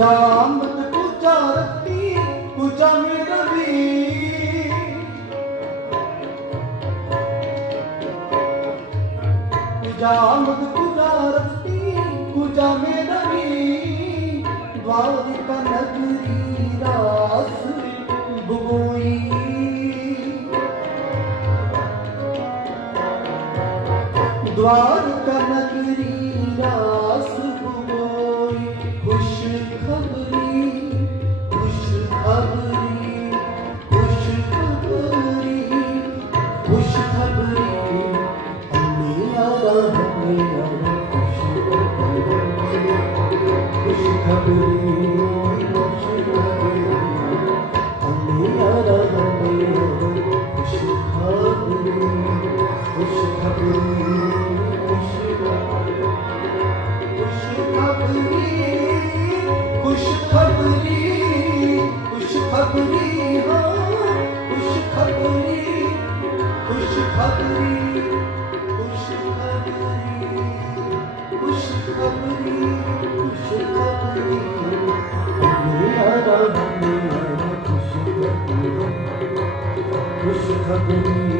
पूजा अमृत पूजा रत्ती पूजा में रवि पूजा अमृत पूजा रत्ती पूजा में रवि द्वारिका नगरी रास बुबोई द्वारका नगरी रास Kabir the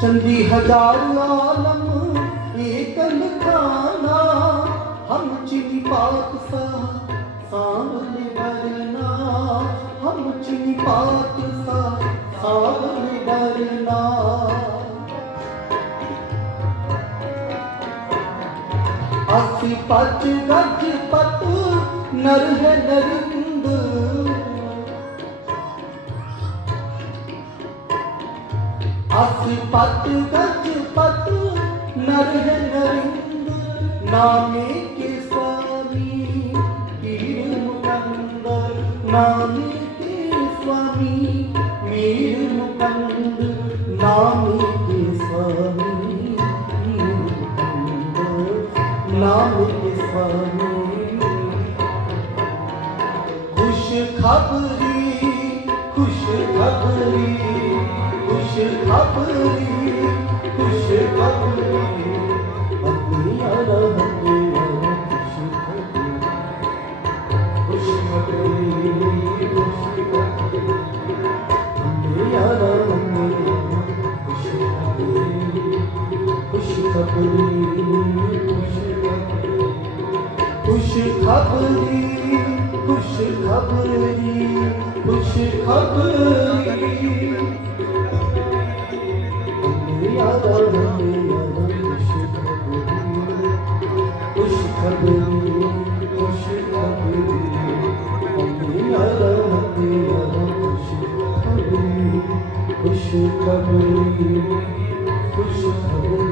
चंदी हजार आलम एक खाना हम चिनी पाक सा सामने डरना हम चिनी पाक सा सामने डरना अस्सी पच गज पत नर है नरिंद ਪੰਜ ਪਤ ਗਜ ਪਤ ਨਰ ਹੈ ਕੇ ਸਵਾਮੀ ਕੀਰ ਮੁਕੰਦ ਸਵਾਮੀ ਸਵਾਮੀ ਮੀਰ ਸਵਾਮੀ ਖੁਸ਼ ਖਬਰੀ ਖੁਸ਼ ਖਬਰੀ ਖਬਰੀ ਖੁਸ਼ ਖਬਰੀ ਆਪਣੀ ਰਹਿੰਦੀ ਹੈ ਖੁਸ਼ ਖਬਰੀ ਖੁਸ਼ ਖਬਰੀ ਖੁਸ਼ ਖਬਰੀ ਆਪਣੀ ਰਹਿੰਦੀ ਹੈ ਖੁਸ਼ ਖਬਰੀ ਖੁਸ਼ ਖਬਰੀ ਖੁਸ਼ ਖਬਰੀ ਖੁਸ਼ ਖਬਰੀ ਖੁਸ਼ ਖਬਰੀ खुश खबरी खुश खबरी